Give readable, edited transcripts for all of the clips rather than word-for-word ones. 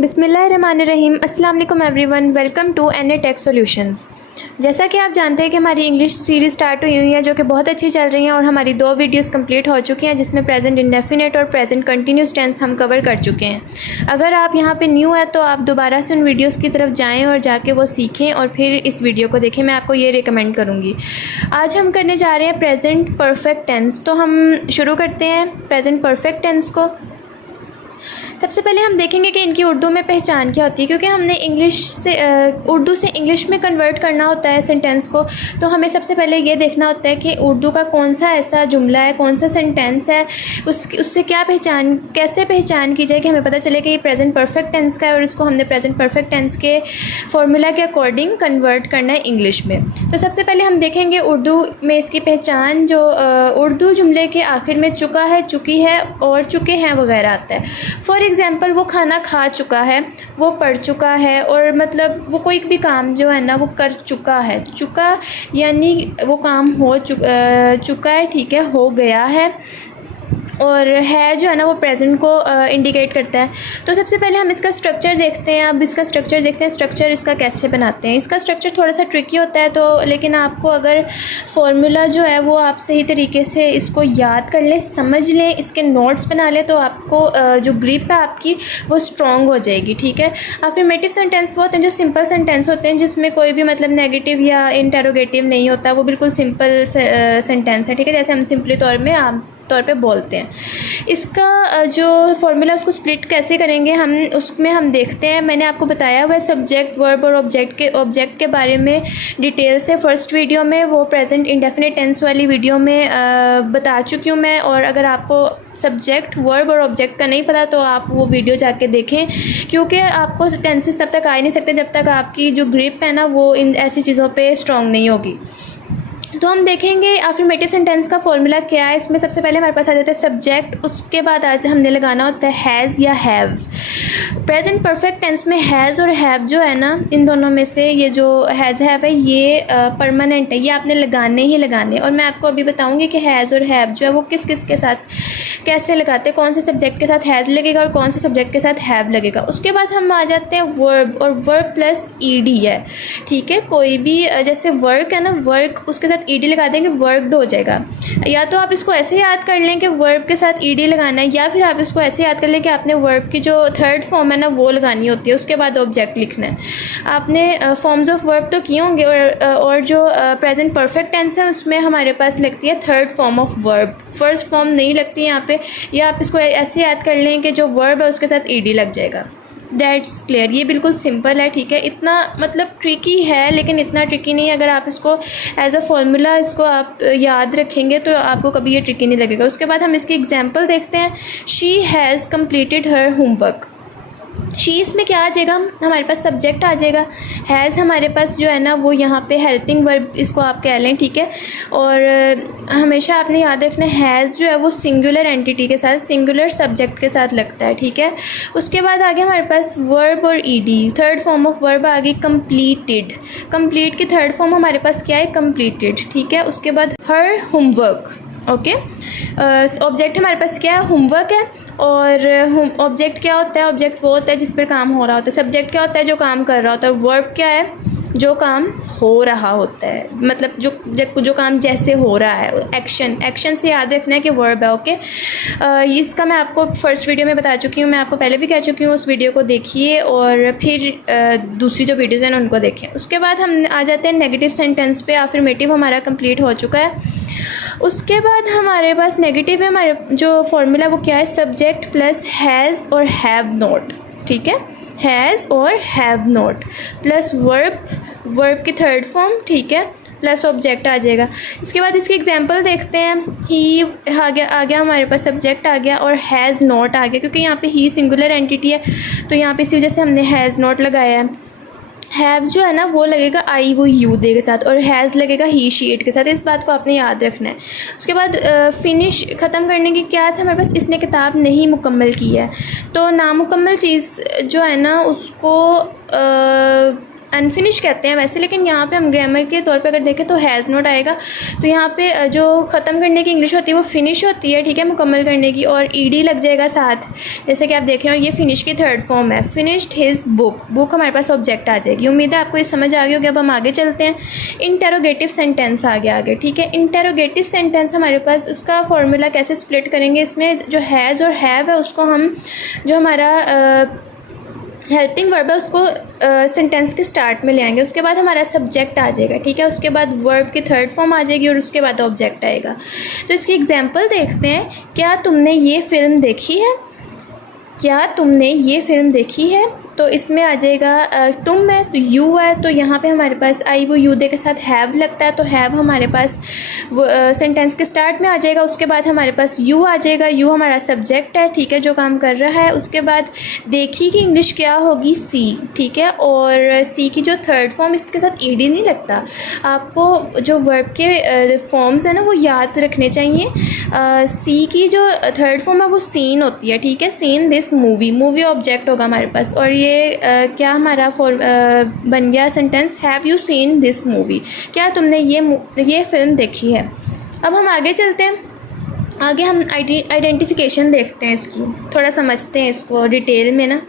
बिस्मिल्लाहिर्रहमानिर्रहीम। अस्सलाम वालेकुम everyone, welcome to N A tech solutions. जैसा कि आप जानते हैं कि हमारी इंग्लिश सीरीज़ स्टार्ट हुई है जो कि बहुत अच्छी चल रही हैं और हमारी 2 वीडियोस कंप्लीट हो चुकी हैं जिसमें प्रेजेंट इंडेफिनिट और प्रेजेंट कंटिन्यूस टेंस हम कवर कर चुके हैं। अगर आप यहाँ पे न्यू है तो आप दोबारा से उन वीडियोस की तरफ जाएं और जाके वो सीखें और फिर इस वीडियो को देखें। मैं आपको ये रिकमेंड करूँगी। आज हम करने जा रहे हैं प्रेजेंट परफेक्ट टेंस। तो हम शुरू करते हैं प्रेजेंट परफेक्ट टेंस को। सबसे पहले हम देखेंगे कि इनकी उर्दू में पहचान क्या होती है, क्योंकि हमने उर्दू से इंग्लिश में कन्वर्ट करना होता है सेंटेंस को। तो हमें सबसे पहले ये देखना होता है कि उर्दू का कौन सा ऐसा जुमला है, कौन सा सेंटेंस है, उससे कैसे पहचान की जाए कि हमें पता चले कि ये प्रेजेंट परफेक्ट टेंस का है और इसको हमने प्रेजेंट परफेक्ट टेंस के फॉर्मूला के अकॉर्डिंग कन्वर्ट करना है इंग्लिश में। तो सबसे पहले हम देखेंगे उर्दू में इसकी पहचान, जो उर्दू जुमले के आखिर में चुका है, चुकी है और चुके हैं वगैरह आता है। फॉर एग्ज़ाम्पल, वो खाना खा चुका है, वो पढ़ चुका है, और मतलब वो कोई भी काम जो है ना वो कर चुका है। चुका यानी वो काम हो चुका है, ठीक है, हो गया है। और है जो है ना वो प्रेजेंट को इंडिकेट करता है। तो सबसे पहले हम इसका स्ट्रक्चर देखते हैं। अब इसका स्ट्रक्चर देखते हैं, स्ट्रक्चर इसका कैसे बनाते हैं। इसका स्ट्रक्चर थोड़ा सा ट्रिकी होता है, तो लेकिन आपको अगर फॉर्मूला जो है वो आप सही तरीके से इसको याद कर लें, समझ लें, इसके नोट्स बना लें, तो आपको जो ग्रिप है आपकी वो स्ट्रॉन्ग हो जाएगी, ठीक है। अफर्मेटिव सेंटेंस वो होते हैं जो सिंपल सेंटेंस होते हैं, जिसमें कोई भी मतलब नेगेटिव या इंटेरोगेटिव नहीं होता, वो बिल्कुल सिंपल सेंटेंस है, ठीक है, जैसे हम सिंपली तौर पे बोलते हैं। इसका जो फॉर्मूला उसको स्प्लिट कैसे करेंगे हम देखते हैं। मैंने आपको बताया हुआ है सब्जेक्ट, वर्ब और ऑब्जेक्ट के बारे में डिटेल से फर्स्ट वीडियो में, वो प्रेजेंट इंडेफिनिट टेंस वाली वीडियो में बता चुकी हूँ मैं। और अगर आपको सब्जेक्ट, वर्ब और ऑब्जेक्ट का नहीं पता तो आप वो वीडियो जाके देखें, क्योंकि आपको टेंसेस तब तक आ ही नहीं सकते जब तक आपकी जो ग्रिप है ना वो इन ऐसी चीज़ों पे स्ट्रॉन्ग नहीं होगी। तो हम देखेंगे अफर्मेटिव सेंटेंस का फॉर्मूला क्या है। इसमें सबसे पहले हमारे पास आ जाता है सब्जेक्ट, उसके बाद आज हमने लगाना होता है हैज़ या हैव। प्रेजेंट परफेक्ट टेंस में हैज़ और हैव जो है ना, इन दोनों में से ये जो हैज़ हैव है ये परमानेंट है, ये आपने लगाने ही लगाने। और मैं आपको अभी बताऊंगी कि हैज़ और हैव जो है वो किस किस के साथ कैसे लगाते हैं, कौन से सब्जेक्ट के साथ हैज़ लगेगा और कौन से सब्जेक्ट के साथ हैव लगेगा। उसके बाद हम आ जाते हैं वर्ब, और वर्ब प्लस ईडी है, ठीक है। कोई भी जैसे वर्क है ना, वर्क उसके साथ ईडी लगा देंगे, वर्कड हो जाएगा। या तो आप इसको ऐसे याद कर लें कि वर्ब के साथ ईडी लगाना है, या फिर आप इसको ऐसे याद कर लें कि आपने वर्ब की जो थर्ड फॉर्म है ना वो लगानी होती है, उसके बाद ऑब्जेक्ट लिखना है। आपने फॉर्म्स ऑफ वर्ब तो किए होंगे, और जो प्रेजेंट परफेक्ट टेंस है उसमें हमारे पास लगती है third form of verb, first form नहीं लगती यहाँ पे। या आप इसको ऐसे याद कर लें कि जो वर्ब है उसके साथ ईडी लग जाएगा। That's clear. ये बिल्कुल सिंपल है, ठीक है। इतना मतलब ट्रिकी है लेकिन इतना ट्रिकी नहीं है। अगर आप इसको एज अ फॉर्मूला इसको आप याद रखेंगे तो आपको कभी ये ट्रिकी नहीं लगेगा। उसके बाद हम इसकी एग्जांपल देखते हैं। She has completed her homework. She इसमें क्या आ जाएगा, हमारे पास सब्जेक्ट आ जाएगा। हैज़ हमारे पास जो है ना वो यहाँ पे हेल्पिंग वर्ब इसको आप कह लें, ठीक है। और हमेशा आपने याद रखना है हैज़ जो है वो सिंगुलर एंटिटी के साथ, सिंगुलर सब्जेक्ट के साथ लगता है, ठीक है। उसके बाद आगे हमारे पास वर्ब और ED, third form of verb आ गई कंप्लीटेड। कंप्लीट की थर्ड फॉर्म हमारे पास क्या है, कंप्लीटेड, ठीक है। उसके बाद हर होमवर्क, ओके। ऑब्जेक्ट हमारे पास क्या है, होमवर्क है। और ऑब्जेक्ट क्या होता है, ऑब्जेक्ट वो होता है जिस पर काम हो रहा होता है। सब्जेक्ट क्या होता है, जो काम कर रहा होता है। वर्ब क्या है, जो काम हो रहा होता है, मतलब जो काम जैसे हो रहा है, एक्शन से याद रखना है कि वर्ब है, ओके। इसका मैं आपको फर्स्ट वीडियो में बता चुकी हूँ, मैं आपको पहले भी कह चुकी हूँ, उस वीडियो को देखिए और फिर दूसरी जो वीडियोज़ हैं उनको देखें। उसके बाद हम आ जाते हैं नेगेटिव सेंटेंस पे। अफर्मेटिव हमारा कंप्लीट हो चुका है। उसके बाद हमारे पास नेगेटिव है, हमारे जो फॉर्मूला वो क्या है, सब्जेक्ट प्लस हैज़ और हैव नॉट, ठीक है। हैज़ और हैव नॉट प्लस वर्ब की थर्ड फॉर्म, ठीक है, प्लस ऑब्जेक्ट आ जाएगा। इसके बाद इसकी एग्जांपल देखते हैं। ही आ गया हमारे पास, सब्जेक्ट आ गया और हैज़ नॉट आ गया, क्योंकि यहाँ पे ही सिंगुलर एंटिटी है तो यहाँ पे इसी वजह से हमने हैज़ नॉट लगाया है। हैव जो है ना वो लगेगा आई वो यू दे के साथ, और हैज़ लगेगा ही शी इट के साथ। इस बात को आपने याद रखना है। उसके बाद फिनिश ख़त्म करने की क्या था हमारे पास, इसने किताब नहीं मुकम्मल की है। तो नामुकम्मल चीज़ जो है ना उसको अनफिनिश कहते हैं वैसे, लेकिन यहाँ पे हम ग्रामर के तौर पे अगर देखें तो हैज़ नॉट आएगा। तो यहाँ पे जो ख़त्म करने की इंग्लिश होती है वो फिनिश होती है, ठीक है, मुकम्मल करने की, और ईडी लग जाएगा साथ, जैसे कि आप देख रहे हैं। और ये फिनिश की थर्ड फॉर्म है, फिनिश्ड हिज बुक। बुक हमारे पास ऑब्जेक्ट आ जाएगी। उम्मीद है आपको ये समझ आ गई होगी। अब हम आगे चलते हैं। इंटेरोगेटिव सेंटेंस आगे, ठीक है। इंटेरोगेटिव सेंटेंस हमारे पास, उसका फॉर्मूला कैसे स्प्लिट करेंगे, इसमें जो हैज़ और हैव है उसको हम, जो हमारा हेल्पिंग वर्ब है उसको सेंटेंस के स्टार्ट में ले आएंगे। उसके बाद हमारा सब्जेक्ट आ जाएगा, ठीक है। उसके बाद वर्ब की थर्ड फॉर्म आ जाएगी और उसके बाद ऑब्जेक्ट आएगा। तो इसकी एग्जांपल देखते हैं। क्या तुमने ये फ़िल्म देखी है? क्या तुमने ये फ़िल्म देखी है? तो इसमें आ जाएगा तुम है तो यू है, तो यहाँ पे हमारे पास आई वो यू दे के साथ हैव लगता है, तो हैव हमारे पास वो सेंटेंस के स्टार्ट में आ जाएगा। उसके बाद हमारे पास यू आ जाएगा। यू हमारा सब्जेक्ट है, ठीक है, जो काम कर रहा है। उसके बाद देखी की इंग्लिश क्या होगी? सी, ठीक है। और सी की जो थर्ड फॉर्म, इसके साथ ईडी नहीं लगता। आपको जो वर्ब के फॉर्म्स हैं ना वो याद रखने चाहिए। सी की जो थर्ड फॉर्म है वो सीन होती है, ठीक है। Seen this movie, movie object होगा हमारे पास। और ये क्या हमारा बन गया sentence, have you seen this movie? क्या तुमने ये फ़िल्म देखी है? अब हम आगे चलते हैं। आगे हम आइडेंटिफिकेशन देखते हैं, इसकी थोड़ा समझते हैं इसको डिटेल में ना।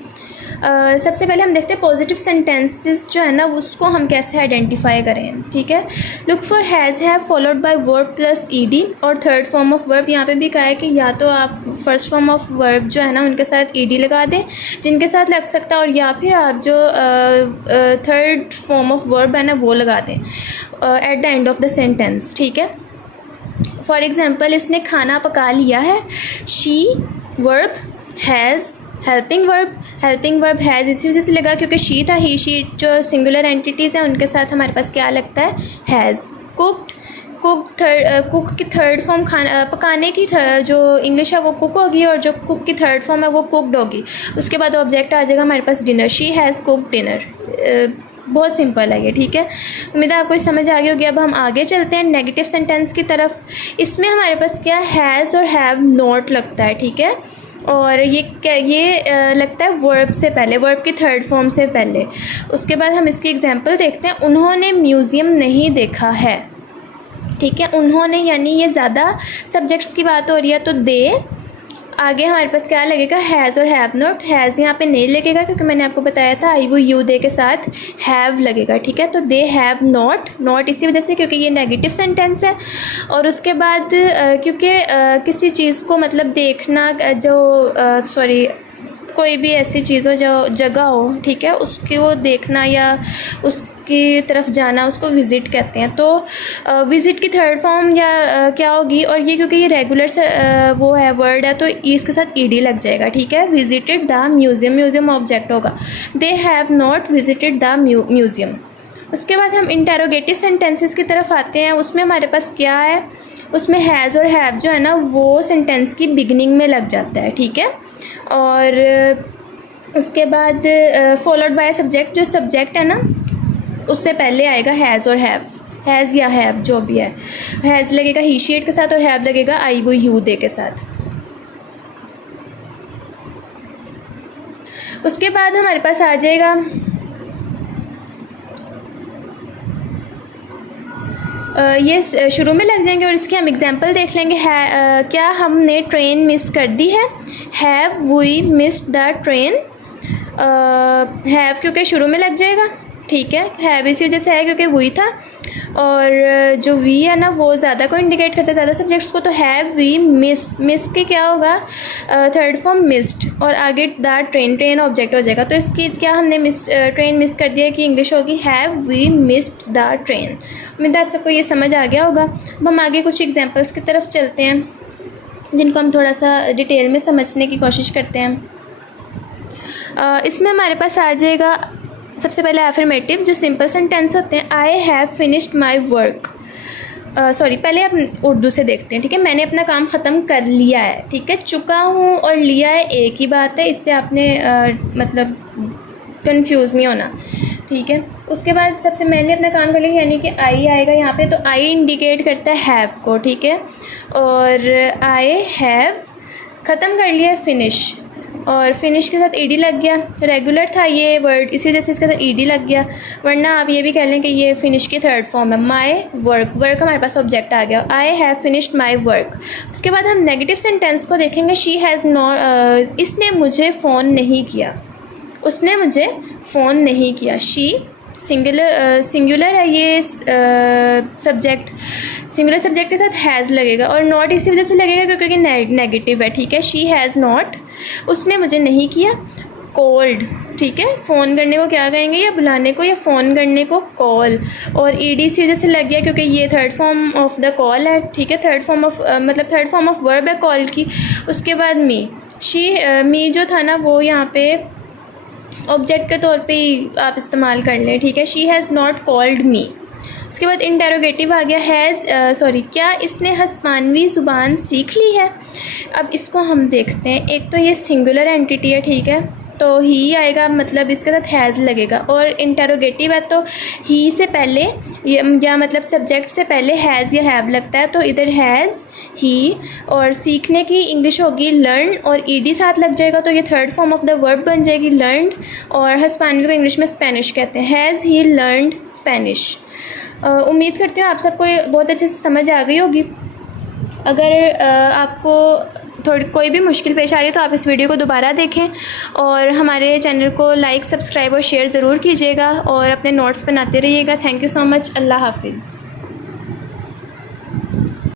सबसे पहले हम देखते हैं पॉजिटिव सेंटेंसेस जो है ना उसको हम कैसे आइडेंटिफाई करें, ठीक है। Look for has have followed by verb plus ED और थर्ड फॉर्म ऑफ वर्ब। यहाँ पे भी कहा है कि या तो आप फर्स्ट फॉर्म ऑफ वर्ब जो है ना उनके साथ ईडी लगा दें जिनके साथ लग सकता है, और या फिर आप जो थर्ड फॉर्म ऑफ वर्ब है ना वो लगा दें at the end of the sentence, ठीक है। फॉर एग्ज़ाम्पल, इसने खाना पका लिया है। She verb, has helping verb has इसी वजह से लगा क्योंकि शी था। ही शी जो सिंगुलर एंटिटीज़ हैं उनके साथ हमारे पास क्या लगता है? हैज़। कुक की थर्ड फॉर्म खाना पकाने की जो इंग्लिश है वो कुक होगी, और जो कुक की थर्ड फॉर्म है वो कुकड होगी। उसके बाद ऑब्जेक्ट आ जाएगा हमारे पास dinner. She has cooked dinner. बहुत सिंपल है ये, ठीक है। उम्मीद है आपको समझ आ गई होगी। अब हम आगे चलते हैं नेगेटिव सेंटेंस की तरफ। इसमें हमारे पास क्या हैज़ और हैव नॉट लगता है, ठीक है। और ये लगता है वर्ब से पहले, वर्ब की थर्ड फॉर्म से पहले। उसके बाद हम इसकी एग्जांपल देखते हैं। उन्होंने म्यूज़ियम नहीं देखा है, ठीक है। उन्होंने यानी ये ज़्यादा सब्जेक्ट्स की बात हो रही है, तो दे आगे हमारे पास क्या लगेगा? हैज़ और हैव नॉट। हैज़ यहाँ पे नहीं लगेगा क्योंकि मैंने आपको बताया था आई वो यू दे के साथ हैव लगेगा, ठीक है। तो दे हैव नॉट इसी वजह से क्योंकि ये नेगेटिव सेंटेंस है। और उसके बाद क्योंकि किसी चीज़ को मतलब देखना, कोई भी ऐसी चीज़ हो जो जगह हो, ठीक है, उसकी वो देखना या उसकी तरफ जाना उसको विज़िट कहते हैं। तो विज़िट की थर्ड फॉर्म या क्या होगी? और ये क्योंकि ये रेगुलर से वो है वर्ड है तो इसके साथ ईडी लग जाएगा, ठीक है। विजिटेड द म्यूज़ियम ऑब्जेक्ट होगा। They have not visited the museum. उसके बाद हम इंटेरोगेटिव सेंटेंसेस की तरफ आते हैं। उसमें हमारे पास क्या है? उसमें हैज़ और हैव जो है ना वो सेंटेंस की बिगनिंग में लग जाता है, ठीक है। और उसके बाद फॉलोड बाय सब्जेक्ट, जो सब्जेक्ट है ना उससे पहले आएगा हैज़ और हैव, हैज़ या हैव जो भी है। हैज़ लगेगा ही शी इट के साथ और हैव लगेगा आई वो यू दे के साथ। उसके बाद हमारे पास आ जाएगा ये शुरू में लग जाएंगे और इसके हम एग्जांपल देख लेंगे। क्या हमने ट्रेन मिस कर दी है? Have we missed the train. Have क्योंकि शुरू में लग जाएगा, ठीक है। हैव इसी वजह से है क्योंकि वही था, और जो वी है ना वो ज़्यादा को इंडिकेट करता है, ज़्यादा सब्जेक्ट्स को। तो हैव वी मिस के क्या होगा? थर्ड फॉर्म मिस्ड, और आगे द ट्रेन ऑब्जेक्ट हो जाएगा। तो इसकी क्या हमने ट्रेन मिस कर दिया कि इंग्लिश होगी have we missed the train. उम्मीद है आप सबको ये समझ आ गया होगा। अब हम आगे कुछ एग्जाम्पल्स की तरफ चलते हैं जिनको हम थोड़ा सा डिटेल में समझने की कोशिश करते हैं। इसमें हमारे पास आ जाएगा सबसे पहले एफर्मेटिव, जो सिंपल सेंटेंस होते हैं। I have finished my work. पहले आप उर्दू से देखते हैं, ठीक है। मैंने अपना काम ख़त्म कर लिया है, ठीक है। चुका हूँ और लिया है एक ही बात है, इससे आपने मतलब कंफ्यूज नहीं होना, ठीक है। उसके बाद सबसे मैंने अपना काम कर लिया यानी कि आई आएगा यहाँ पे, तो आई इंडिकेट करता है हैव को, ठीक है। और आई हैव ख़त्म कर लिया फिनिश, और फिनिश के साथ ईडी लग गया, रेगुलर था ये वर्ड, इसी वजह से इसके साथ ईडी लग गया। वरना आप ये भी कह लें कि ये फिनिश की थर्ड फॉर्म है। माई वर्क, वर्क हमारे पास ऑब्जेक्ट आ गया, I have finished my work. उसके बाद हम नेगेटिव सेंटेंस को देखेंगे। शी हैज़ नॉट, इसने मुझे फ़ोन नहीं किया, उसने मुझे फ़ोन नहीं किया। शी सिंगुलर है ये सब्जेक्ट, सिंगुलर सब्जेक्ट के साथ हैज़ लगेगा और नॉट इसी वजह से लगेगा क्योंकि नेगेटिव है, ठीक है। शी हैज़ नॉट, उसने मुझे नहीं किया। कॉल्ड, ठीक है, फ़ोन करने को क्या कहेंगे, या बुलाने को या फ़ोन करने को कॉल, और ईडी इसी वजह से लग गया क्योंकि ये third form of the call है, ठीक है, थर्ड फॉर्म ऑफ वर्ब है कॉल की। उसके बाद मी, मी जो था ना वो यहाँ पे ऑब्जेक्ट के तौर पे ही आप इस्तेमाल कर लें, ठीक है। She has not called me. उसके बाद इंटेरोगेटिव आ गया, क्या इसने हस्पानवी ज़ुबान सीख ली है। अब इसको हम देखते हैं। एक तो ये सिंगुलर एंटिटी है, ठीक है, तो ही आएगा, मतलब इसके साथ हैज़ लगेगा। और इंटेरोगेटिव है तो ही से पहले या मतलब सब्जेक्ट से पहले हैज़ या हैव लगता है, तो इधर हैज़, ही। और सीखने की इंग्लिश होगी लर्न, और ईडी साथ लग जाएगा तो ये third form of the verb बन जाएगी लर्नड। और हस्पानवी को इंग्लिश में स्पेनिश कहते हैं। Has he learned Spanish. उम्मीद करती हूँ आप सबको बहुत अच्छे से समझ आ गई होगी। अगर आपको थोड़ी कोई भी मुश्किल पेश आ रही है तो आप इस वीडियो को दोबारा देखें और हमारे चैनल को लाइक, सब्सक्राइब और शेयर ज़रूर कीजिएगा और अपने नोट्स बनाते रहिएगा। Thank you so much. Allah हाफिज़।